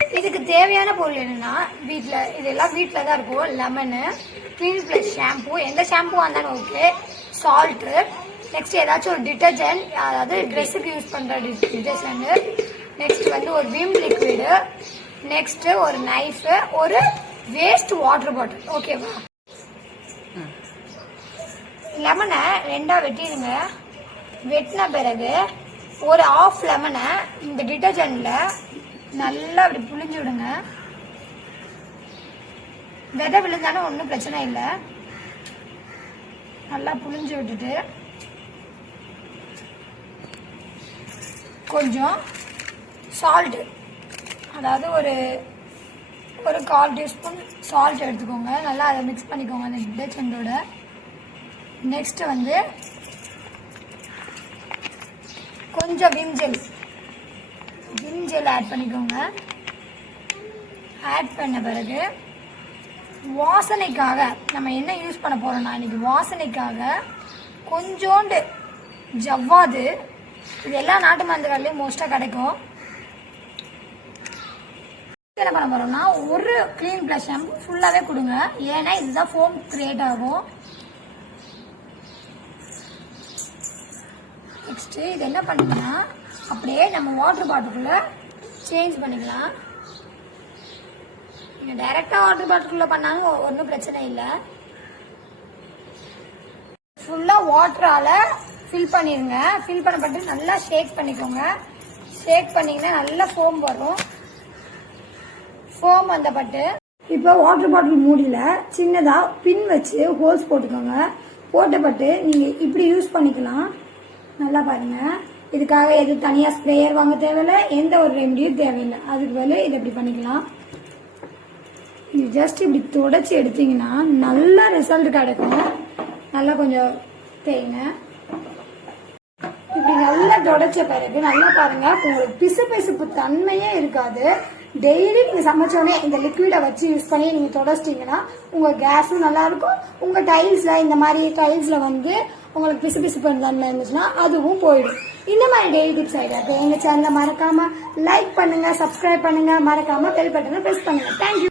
இதுக்கு தேவையான பொருள் என்னன்னா வீட்டில் இதெல்லாம் வீட்டில் தான் இருக்கும். லெமனு, கிளீன் ப்ளஸ் ஷாம்பு, எந்த ஷாம்புவாக இருந்தாலும் ஓகே, சால்ட்டு, நெக்ஸ்ட் ஏதாச்சும் ஒரு டிட்டர்ஜென்ட், அதாவது ட்ரெஸ்ஸுக்கு யூஸ் பண்ணுற டிட்டர்ஜென்ட், நெக்ஸ்ட் வந்து ஒரு விம் லிக்விடு, நெக்ஸ்ட் ஒரு நைஃபு, ஒரு வேஸ்ட் வாட்டர் பாட்டில். ஓகேவா? லெமனை ரெண்டாக வெட்டிடுங்க. வெட்டின பிறகு ஒரு ஆஃப் லெமனை இந்த டிட்டர்ஜென்ட்ல நல்லா அப்படி புளிஞ்சு விடுங்க. விதை விழுந்தாலும் ஒன்றும் பிரச்சனை இல்லை. நல்லா புளிஞ்சு விட்டுட்டு கொஞ்சம் சால்ட்டு, அதாவது ஒரு 1/4 டீஸ்பூன் சால்ட் எடுத்துக்கோங்க. நல்லா அதை மிக்ஸ் பண்ணிக்கோங்க அந்த டிட்டர்ஜென்ட்டோட. நெக்ஸ்ட் வந்து கொஞ்சம் விம் ஜெல் ஆட் பண்ணிக்கோங்க. ஆட் பண்ண பிறகு வாசனைக்காக நம்ம என்ன யூஸ் பண்ண போறோம்னா இன்னைக்கு வாசனைக்காக கொஞ்சோண்டு ஜவ்வாது, இது எல்லா நாட்டு மருந்து கடையிலையும் மோஸ்டா கிடைக்கும். என்ன பண்ண போறோம்னா ஒரு கிளீன் ப்ளஸ் ஷாம்பு ஃபுல்லாவே கொடுங்க. ஏன்னா இதுதான் ஃபோம் கிரியேட் ஆகும். நெக்ஸ்ட் இது என்ன பண்ணீங்கன்னா அப்படியே நம்ம வாட்டர் பாட்டிலுக்குள்ள சேஞ்ச் பண்ணிக்கலாம். நீங்க டைரக்டா வாட்டர் பாட்டிலுக்குள்ள பண்ணாலும் ஒன்றும் பிரச்சனை இல்லை. ஃபுல்லா வாட்டரால ஃபில் பண்ணிருங்க. ஃபில் பண்ணப்பட்டு நல்லா ஷேக் பண்ணிக்கோங்க. ஷேக் பண்ணீங்கன்னா நல்லா ஃபோம் வரும். ஃபோம் வந்தப்பட்டு இப்போ வாட்டர் பாட்டில் மூடியில சின்னதா பின் வச்சு ஹோல்ஸ் போட்டுக்கோங்க. போட்டப்பட்டு நீங்க இப்படி யூஸ் பண்ணிக்கலாம். நல்லா பாருங்க. இதுக்காக எது தனியா ஸ்ப்ரேயர் வாங்க தேவையில்லை, எந்த ஒரு ரெமடியும் தேவையில்லை. அதுக்கு பதில் இதை இப்படி பண்ணிக்கலாம். இது ஜஸ்ட் இப்படி தொடச்சி எடுத்தீங்கன்னா நல்ல ரிசல்ட் கிடைக்கும். நல்லா கொஞ்சம் தேய்ங்க. இப்படி நல்லா தொடச்ச பிறகு நல்லா பாருங்க, உங்களுக்கு பிசுபிசுப்பு தன்மையே இருக்காது. டெய்லி நீங்க சமைச்சோடனே இந்த லிக்விடை வச்சு யூஸ் பண்ணி நீங்க தொடச்சிட்டீங்கன்னா உங்க கேஸும் நல்லா இருக்கும். உங்க டைல்ஸ்ல இந்த மாதிரி டைல்ஸ்ல வந்து உங்களுக்கு பிசுபிசுப்பு தன்மை இருந்துச்சுன்னா அதுவும் போயிடும். இந்த மாதிரி டெய்லி டிப்ஸ் ஐடியாக்கு எங்க சேனலை மறக்காம லைக் பண்ணுங்க, சப்ஸ்கிரைப் பண்ணுங்க, மறக்காம பெல் பட்டனை பிரஸ் பண்ணுங்க. தேங்க்யூ.